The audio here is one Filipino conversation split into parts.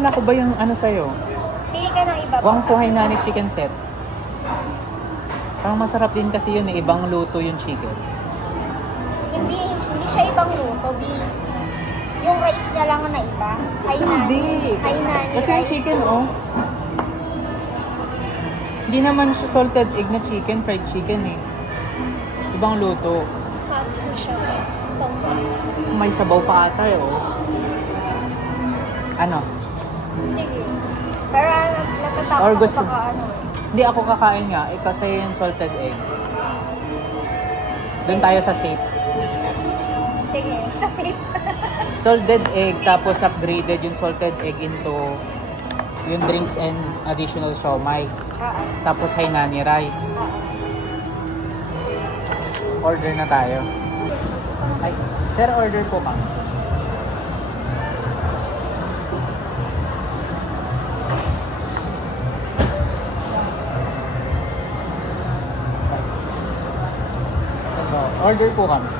Naalala ko ba yung ano sa'yo? Pili ka ng iba. Wang Fu Hainani chicken set. Parang masarap din kasi yun eh. Ibang luto yung chicken. Hindi siya ibang luto, B. Yung rice niya lang na iba. Hainani. Hindi. Hainani Ito yung chicken, oh. Hindi naman siya salted egg na chicken, fried chicken eh. Ibang luto. Katsu siya. Tonkatsu. May sabaw pa ata eh, oh. Ano? Sige. Pero natatakot Or ako gusto- baka ano. Hindi ako kakain nga, eh, kasi yung salted egg. Doon tayo sa safe. Sige, sa safe. Salted egg, tapos upgraded yung salted egg into yung drinks and additional siomai. Tapos Hainani rice. Order na tayo. Ay, sir, order po ka. Order po kami.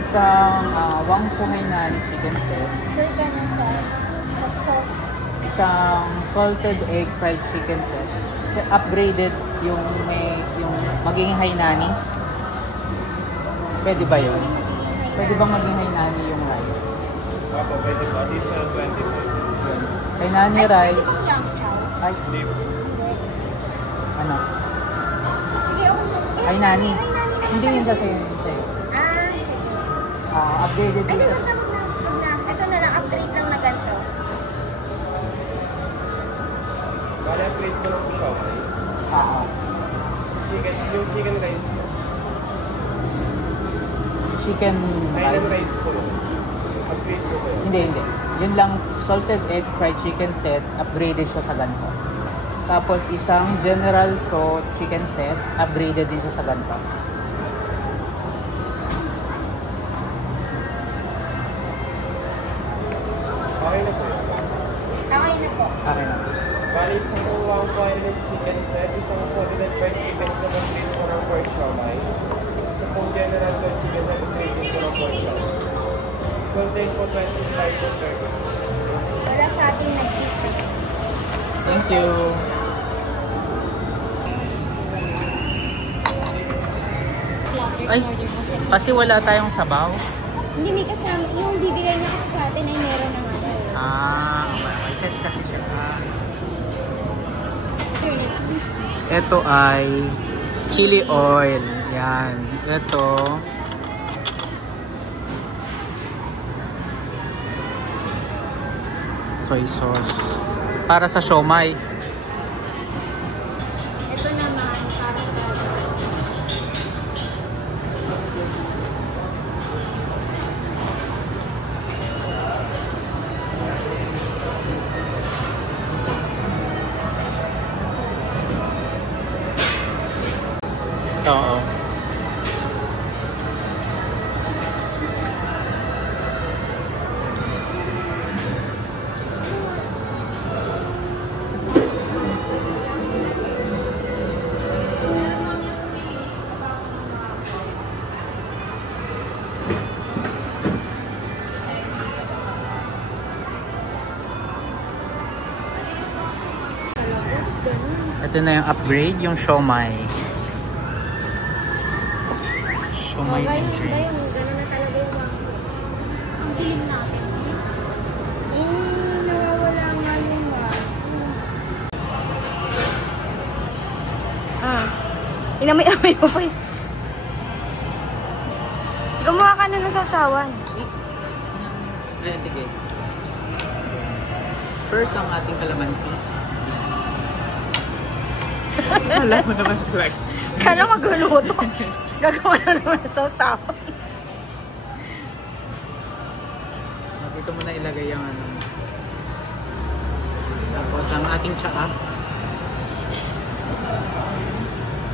Isang Wang Fu Hainani chicken set. Sure ka na sa sauce. Isang salted egg fried chicken set. Upgraded yung magiging Hainani. Pwede ba yun? Pwede bang maging Hainani yung rice? Opo, pwede po. Additional 20. Hainani rice. Yang chow. Ay, Hindi po. ano? Sige, ako na. Hainani. Hainani na. Hindi yun sa sa'yo. Yun sa'yo. Sige. Upgraded Ay, din wag sa... na. Ito na lang, upgrade lang na ganito. Bale, upgrade po lang po siya. Yung chicken rice po. Chicken Thailand rice. rice po. Upgrade po po. Hindi. Yun lang, salted egg fried chicken set, upgraded siya sa ganito. Tapos isang general chicken set, upgraded din siya sa ganito. Okay na po. Okay na po. Okay na. Bale, isang Wang Fu Hainani chicken set, isang salted egg fried chicken set, upgrade po ng pork siomai. Isa pong general fried chicken set, upgrade po ng pork siomai. Contain po 25 po 30. Wala sa ating nag-gift. Thank you. Ay, kasi wala tayong sabaw. Hindi, may kasama. Yung bibigay na kasi sa atin ay meron ng ano. May set kasi siya. Ito ay chili oil. Yan. Ito. Soy sauce. Para sa siomai. Ito naman, para sa... Oo. Ito na yung upgrade, yung siomai. Siomai and drinks. Gano'n na talaga yung bangko. Ang dilim natin. Nawawala nga yung inamay-amay mo pa yun. Gumawa ka na ng sasawan. Sige. First, ang ating kalamansi. Wala mo naman like. Kala magluluto. Gagawa na naman ng sasawan. Dito mo na ilagay yung ano. Tapos ang ating tsaa.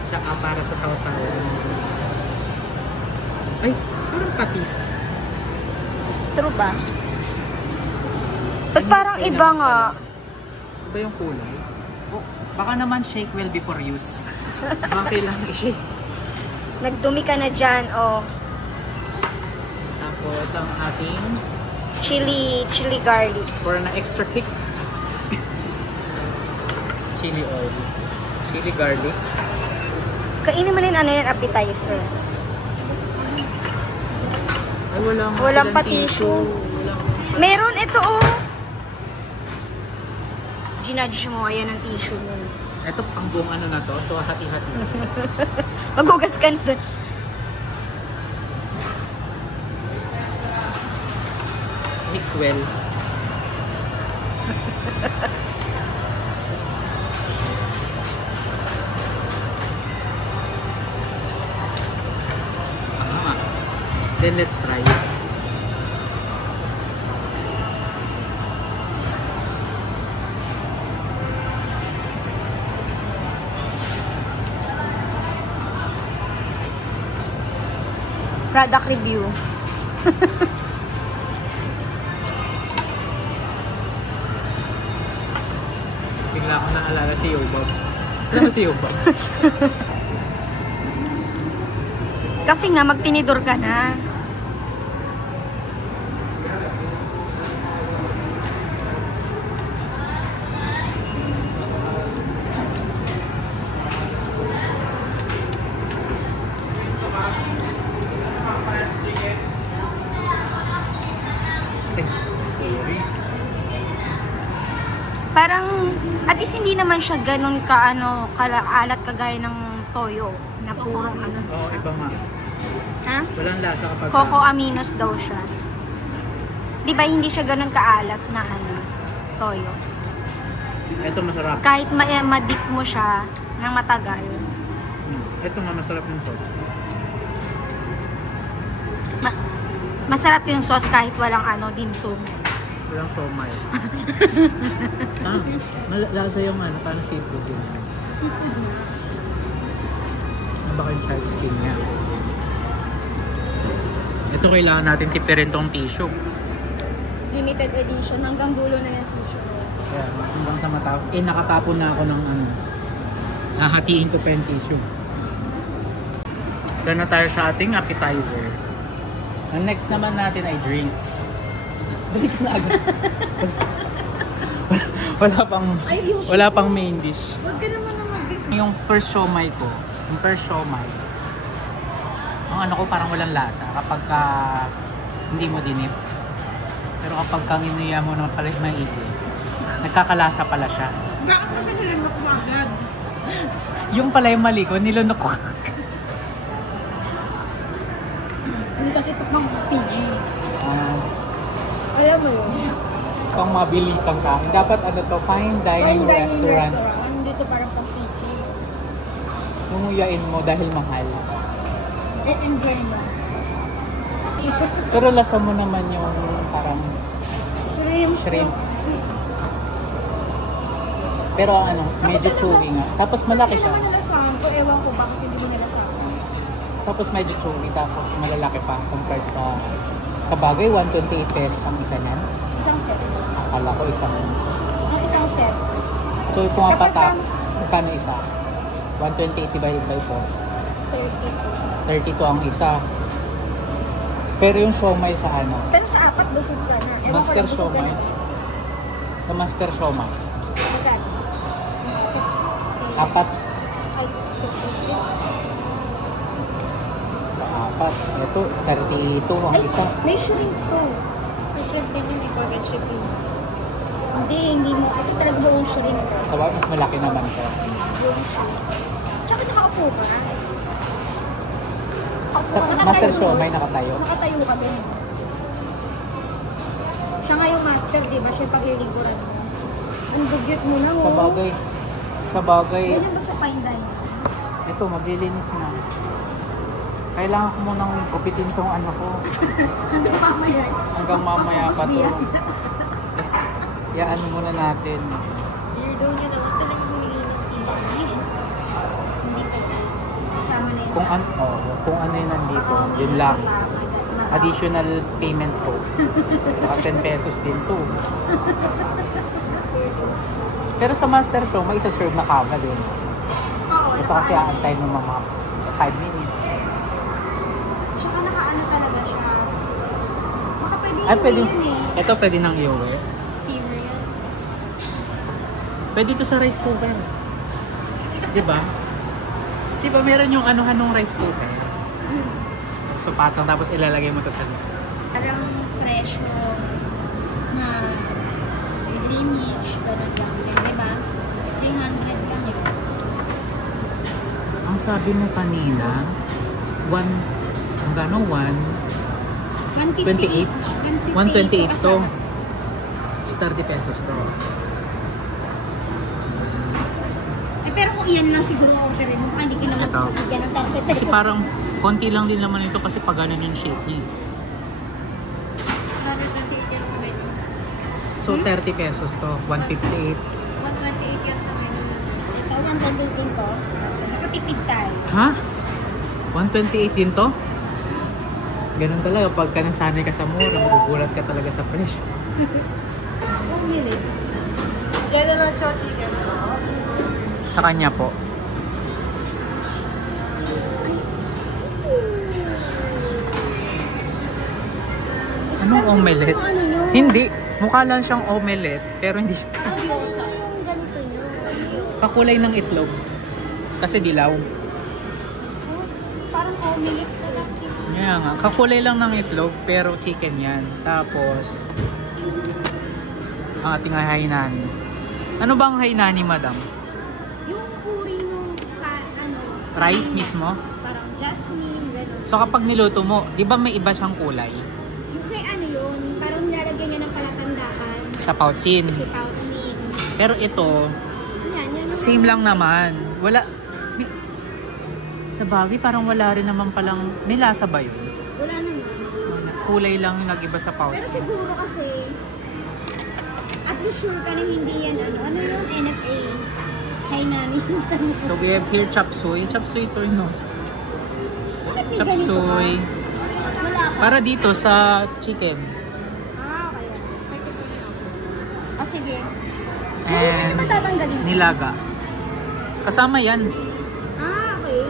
Tsaa para sa sausawan. Ay, parang patis. True ba? Ba't parang iba nga? Iba yung kulay. Oh, baka naman shake well before use. Okay lang i-shake. Nagdumi ka na dyan, oh. Tapos Tapos ang ating Chili garlic. for na extra kick. Chili oil. Chili garlic. Kainin mo na yung ano yung appetizer. Ay, walang Walang pa tissue. Meron ito oh. Ginudge mo, ayan ang tissue mo. Ito pang buong ano na to, so hati-hati. Maghugas ka na doon. Mix well. Then let's try. Product review. Bigla akong naalala si Yobob. Alam mo si Yobob? Kasi nga, magtinidor ka na. Parang, at least hindi naman siya ganun ka, ano, kaalat kagaya ng toyo. Na puro ano. Oo, iba nga. Ha? Walang lasa kapag... Coco aminos daw siya. Di ba hindi siya ganun kaalat na ano, toyo. Ito masarap. Kahit ma-dip mo siya ng matagal. Ito nga masarap yung sauce. Masarap yung sauce kahit walang ano, dimsum. Walang somay. Lasa yung ano, parang seafood yun. Seafood na. Baka yung child skin niya. Ito kailangan natin tipirin tong tissue. Limited edition. Hanggang dulo na yung tissue. Kaya hanggang sa matapos. Nakatapon na ako ng ano. Hahatiin ko pa yung tissue. Doon na tayo sa ating appetizer. Ang next naman natin ay drinks. Drinks na agad. wala pang main dish. Huwag ka naman na mag-drinks. Yung first siomai ko, ang ano ko parang walang lasa kapag hindi mo dinip. Pero kapag inuya mo ng palit maigi, nagkakalasa pala siya. Bakit kasi nilunok mo agad? Yung pala yung mali ko, nilunok ko. Hindi kasi ito pang PG. Alam mo yun? Pang mabilisang kain. Dapat ano to, fine dining restaurant. Dito parang pang PG. Nunguyain mo dahil mahal. Enjoy mo. Pero lasa mo naman yung parang shrimp. Pero ano, medyo chewy nga. Tapos malaki siya. Hindi naman nalasahan ko. Ewan ko bakit hindi mo nalasahan. Tapos medyo chewy. Tapos malalaki pa compared sa bagay. 128 pesos ang isa niyan. Isang set. Akala ko isang. Ang isang set. So kung apat magkano isa? 128 divided by 4. 32 ang isa. Pero yung siomai sa ano? Pero sa apat, busog ka na. Ewan ko Master lang, busog ka siomai. na. Sa master siomai. Magkano? Apat. Ay, 56. Sa apat. Ito, 32 ang Ay, isa. may shrimp to. May shrimp din yun, ipagod shipping. Hindi mo. Ito talaga ba yung shrimp? Sa bagay, mas malaki naman to. Tsaka nakaupo ka. Sa master siomai nakatayo. Nakatayo ka din. Siya nga yung master, di ba? Siya pagliliguran mo. Ang dugyot mo na, Sa bagay. Sa bagay. Ganyan ba sa fine dining? Ito, maglilinis na. Kailangan ko munang gupitin tong ano ko. Hanggang mamaya. Hanggang mamaya pa to. Ano muna natin. Weirdo niya naman talaga humingi ng TV. Hindi pa. Kasama na yun. Kung ano yun nandito, yun lang. Additional payment ko. Baka 10 pesos din to. Pero sa master show, may isa-serve na kagad din. Ito kasi aantay ng mga 5 minutes. Tsaka nakaano talaga siya. Ay, pwede. Yan eh. Ito pwede nang iuwi. Steamer yan. Pwede ito sa rice cooker. Diba? Diba meron yung ano-anong rice cooker? So patong tapos ilalagay mo to sa loob. Parang presyo na Greenwich, ganun lang din, diba? 300 lang yun. Ang sabi mo kanina, 158. 128 to. So 30 pesos to. Eh, pero kung iyan lang siguro orderin mo, hindi ka naman Ito. bigyan ng 30 pesos. Kasi parang konti lang din naman ito kasi pag ganun yung shape niya. Para 28 yan sa menu. So 30 pesos to, 158. 128 yan sa menu. Ito, 128 din to. Nakatipid tayo. Ha? 128 din to? Ganun talaga, pagka nasanay ka sa mura, magugulat ka talaga sa presyo. Bumili. General Chow Chicken. Sa kanya po. Anong omelette? Ano nyo? Hindi. Mukha lang siyang omelette, pero hindi siya. Ang gyoza. Yung ganito nyo. Kakulay ng itlog. Kasi dilaw. Parang omelette na lang. Kaya nga, kakulay lang ng itlog, pero chicken yan. Tapos, ang ating hainani. Ano bang hainani, madam? Yung uri nung Rice mismo? parang jasmine, gano'n. So kapag niluto mo, di ba may iba siyang kulay? Yung kay ano yun, parang nilalagyan niya ng palatandaan. Sa pouchin. Si Pouchin. Pero ito, Yan yung same lang naman. Wala, sa bagay parang wala rin naman palang, may lasa ba yun? Wala naman. Kulay lang yung nag-iba sa Pero pouchin. siguro kasi, at least sure ka na hindi yan ano yung NFA. Hainani. So we have here chop suey. Chop suey ito, no? Bakit may Chop ganito ka? suey. Wala ka. Para dito sa chicken. Okay. Pwede po na yun. Ah, sige. And Hindi ba tatanggalin? nilaga. Kasama yan. Ah, okay.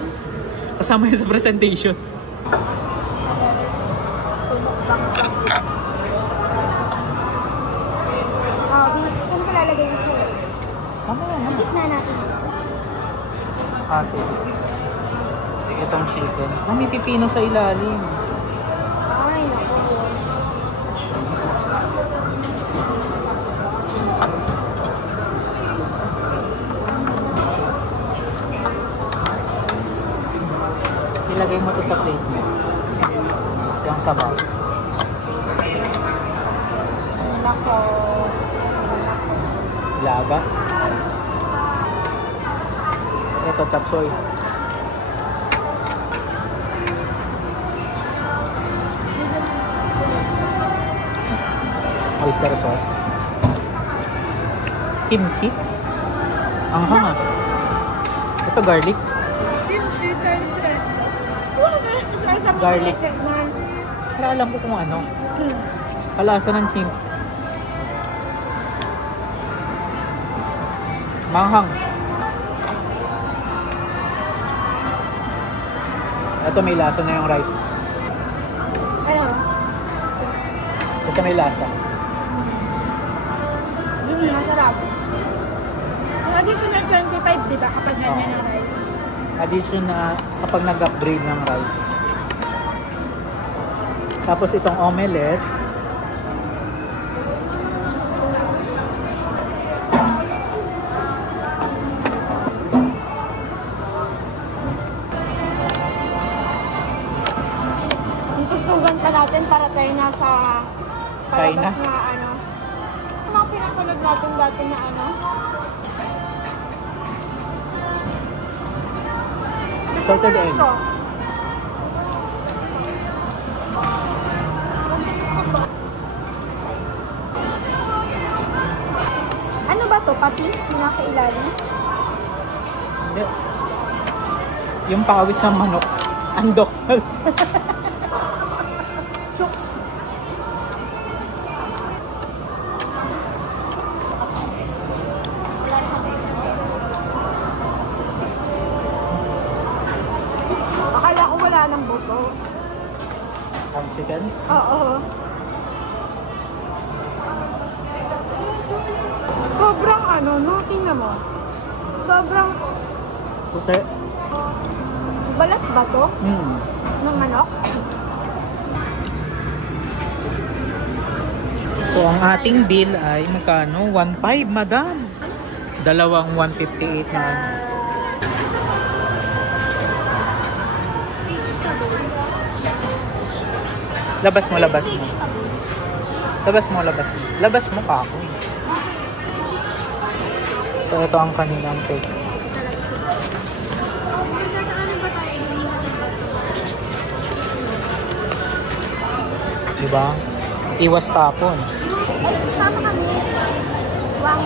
Kasama yan sa presentation. Sumukbang lang ito. Saan ka lalagay yung sila? Higit na natin. Ah, sige. Itong chicken. Ah, may pipino sa ilalim. Ay, naku. Ilagay mo to sa plate mo. Yung sabaw. Nako. Laga. Ito, chop suey. Oyster sauce. Kimchi. Ang hanga. Ito, garlic. Garlic. Wala alam ko kung ano. Kalasa ng chimp. Manghang. Ito may lasa na yung rice. Ano? Basta may lasa. Masarap. Yung additional 25, di ba? Kapag ganyan ang rice. Addition na kapag nag-upgrade ng rice. Tapos itong omelette. Tutugtugan pa natin para tayo nasa China? palabas na ano. Ano mga pinapanood natin dati na ano? Salted egg. Ano ba to? Patis? Yung nasa ilalim? Hindi. Yung pawis ng manok. Andox pala. Chooks. Wala siyang extra. Akala ko wala ng buto. Ang chicken. Oo. mo. Sobrang Puti. balat ba to? Ng manok? So, ang ating bill ay magkano? 1.5, madam. Dalawang 158 na. Labas mo, labas mo. Labas mo, labas mo. Labas mo ka ako. So, ito ang kanilang take. Diba? Iwas tapon. Sama kami. Wang.